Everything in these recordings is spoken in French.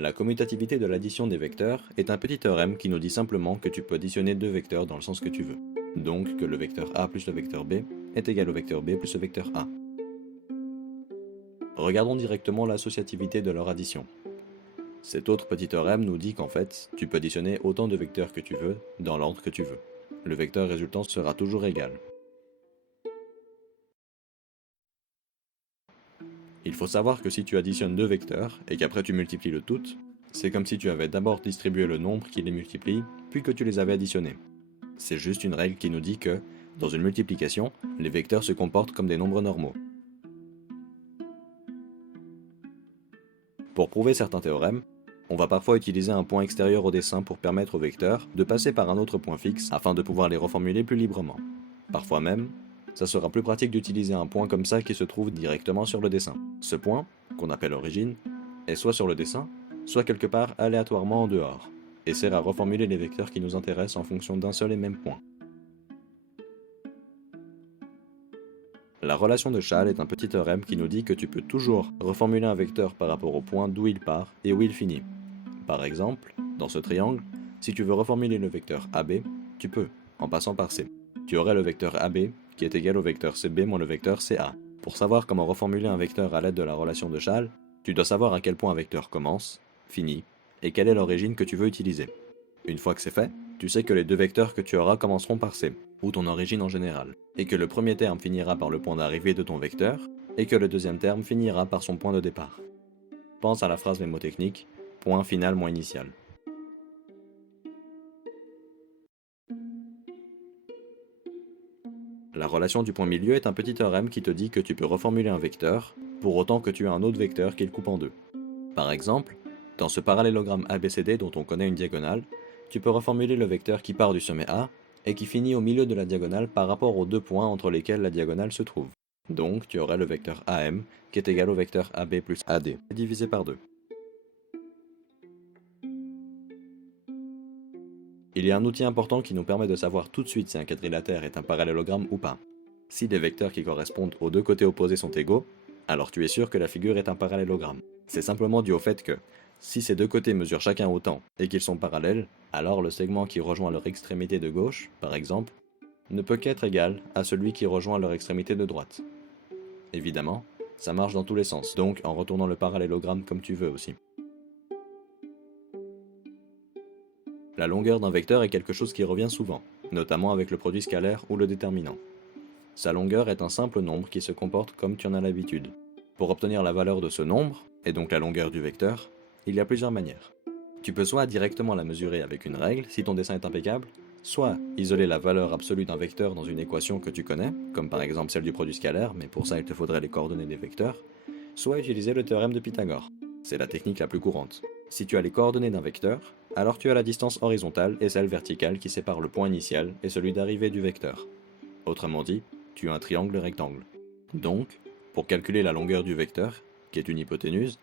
La commutativité de l'addition des vecteurs est un petit théorème qui nous dit simplement que tu peux additionner deux vecteurs dans le sens que tu veux. Donc que le vecteur A plus le vecteur B est égal au vecteur B plus le vecteur A. Regardons directement l'associativité de leur addition. Cet autre petit théorème nous dit qu'en fait, tu peux additionner autant de vecteurs que tu veux dans l'ordre que tu veux. Le vecteur résultant sera toujours égal. Il faut savoir que si tu additionnes deux vecteurs et qu'après tu multiplies le tout, c'est comme si tu avais d'abord distribué le nombre qui les multiplie, puis que tu les avais additionnés. C'est juste une règle qui nous dit que, dans une multiplication, les vecteurs se comportent comme des nombres normaux. Pour prouver certains théorèmes, on va parfois utiliser un point extérieur au dessin pour permettre aux vecteurs de passer par un autre point fixe afin de pouvoir les reformuler plus librement. Parfois même, ça sera plus pratique d'utiliser un point comme ça qui se trouve directement sur le dessin. Ce point, qu'on appelle origine, est soit sur le dessin, soit quelque part aléatoirement en dehors, et sert à reformuler les vecteurs qui nous intéressent en fonction d'un seul et même point. La relation de Schall est un petit théorème qui nous dit que tu peux toujours reformuler un vecteur par rapport au point d'où il part et où il finit. Par exemple, dans ce triangle, si tu veux reformuler le vecteur AB, tu peux, en passant par C. Tu aurais le vecteur AB qui est égal au vecteur CB moins le vecteur CA. Pour savoir comment reformuler un vecteur à l'aide de la relation de Schall, tu dois savoir à quel point un vecteur commence, finit, et quelle est l'origine que tu veux utiliser. Une fois que c'est fait, tu sais que les deux vecteurs que tu auras commenceront par C, ou ton origine en général, et que le premier terme finira par le point d'arrivée de ton vecteur, et que le deuxième terme finira par son point de départ. Pense à la phrase mémotechnique, point final moins initial. La relation du point milieu est un petit théorème qui te dit que tu peux reformuler un vecteur, pour autant que tu aies un autre vecteur qui le coupe en deux. Par exemple, dans ce parallélogramme ABCD dont on connaît une diagonale, tu peux reformuler le vecteur qui part du sommet A et qui finit au milieu de la diagonale par rapport aux deux points entre lesquels la diagonale se trouve. Donc, tu aurais le vecteur AM qui est égal au vecteur AB plus AD, divisé par 2. Il y a un outil important qui nous permet de savoir tout de suite si un quadrilatère est un parallélogramme ou pas. Si les vecteurs qui correspondent aux deux côtés opposés sont égaux, alors tu es sûr que la figure est un parallélogramme. C'est simplement dû au fait que, si ces deux côtés mesurent chacun autant et qu'ils sont parallèles, alors le segment qui rejoint leur extrémité de gauche, par exemple, ne peut qu'être égal à celui qui rejoint leur extrémité de droite. Évidemment, ça marche dans tous les sens, donc en retournant le parallélogramme comme tu veux aussi. La longueur d'un vecteur est quelque chose qui revient souvent, notamment avec le produit scalaire ou le déterminant. Sa longueur est un simple nombre qui se comporte comme tu en as l'habitude. Pour obtenir la valeur de ce nombre, et donc la longueur du vecteur, il y a plusieurs manières. Tu peux soit directement la mesurer avec une règle si ton dessin est impeccable, soit isoler la valeur absolue d'un vecteur dans une équation que tu connais, comme par exemple celle du produit scalaire, mais pour ça il te faudrait les coordonnées des vecteurs, soit utiliser le théorème de Pythagore. C'est la technique la plus courante. Si tu as les coordonnées d'un vecteur, alors tu as la distance horizontale et celle verticale qui sépare le point initial et celui d'arrivée du vecteur. Autrement dit, tu as un triangle rectangle. Donc, pour calculer la longueur du vecteur, qui est une hypoténuse,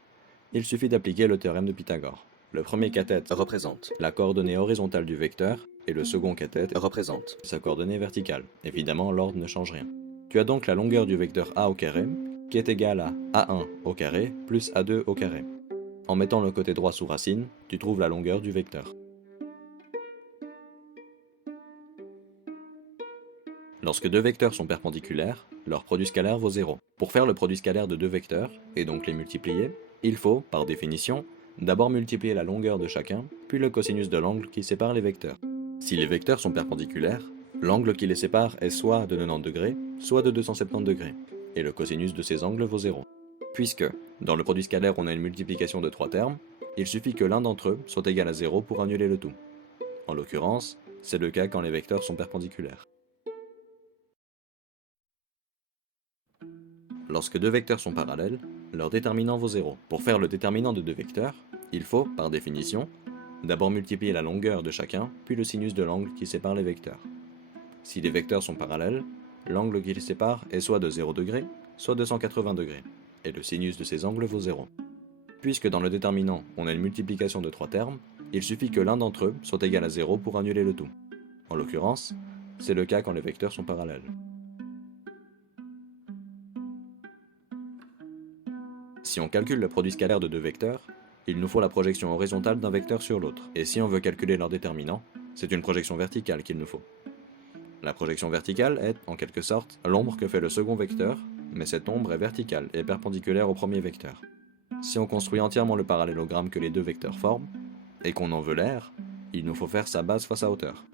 il suffit d'appliquer le théorème de Pythagore. Le premier cathète représente la coordonnée horizontale du vecteur et le second cathète représente sa coordonnée verticale. Évidemment, l'ordre ne change rien. Tu as donc la longueur du vecteur A au carré, qui est égale à A1 au carré plus A2 au carré. En mettant le côté droit sous racine, tu trouves la longueur du vecteur. Lorsque deux vecteurs sont perpendiculaires, leur produit scalaire vaut 0. Pour faire le produit scalaire de deux vecteurs, et donc les multiplier, il faut, par définition, d'abord multiplier la longueur de chacun, puis le cosinus de l'angle qui sépare les vecteurs. Si les vecteurs sont perpendiculaires, l'angle qui les sépare est soit de 90 degrés, soit de 270 degrés, et le cosinus de ces angles vaut 0. Puisque, dans le produit scalaire on a une multiplication de trois termes, il suffit que l'un d'entre eux soit égal à 0 pour annuler le tout. En l'occurrence, c'est le cas quand les vecteurs sont perpendiculaires. Lorsque deux vecteurs sont parallèles, leur déterminant vaut 0. Pour faire le déterminant de deux vecteurs, il faut, par définition, d'abord multiplier la longueur de chacun, puis le sinus de l'angle qui sépare les vecteurs. Si les vecteurs sont parallèles, l'angle qui les sépare est soit de 0 degré, soit de 180 degrés, et le sinus de ces angles vaut 0. Puisque dans le déterminant, on a une multiplication de trois termes, il suffit que l'un d'entre eux soit égal à 0 pour annuler le tout. En l'occurrence, c'est le cas quand les vecteurs sont parallèles. Si on calcule le produit scalaire de deux vecteurs, il nous faut la projection horizontale d'un vecteur sur l'autre, et si on veut calculer leur déterminant, c'est une projection verticale qu'il nous faut. La projection verticale est, en quelque sorte, l'ombre que fait le second vecteur, mais cette ombre est verticale et perpendiculaire au premier vecteur. Si on construit entièrement le parallélogramme que les deux vecteurs forment, et qu'on en veut l'air, il nous faut faire sa base face à hauteur.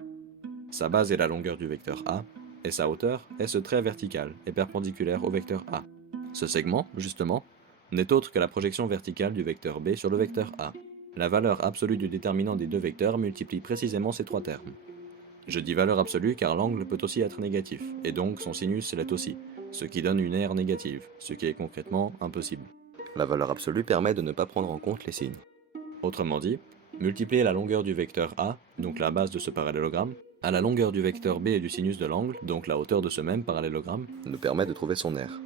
Sa base est la longueur du vecteur A, et sa hauteur est ce trait vertical et perpendiculaire au vecteur A. Ce segment, justement, n'est autre que la projection verticale du vecteur B sur le vecteur A. La valeur absolue du déterminant des deux vecteurs multiplie précisément ces trois termes. Je dis valeur absolue car l'angle peut aussi être négatif, et donc son sinus l'est aussi, ce qui donne une aire négative, ce qui est concrètement impossible. La valeur absolue permet de ne pas prendre en compte les signes. Autrement dit, multiplier la longueur du vecteur A, donc la base de ce parallélogramme, à la longueur du vecteur B et du sinus de l'angle, donc la hauteur de ce même parallélogramme, nous permet de trouver son aire.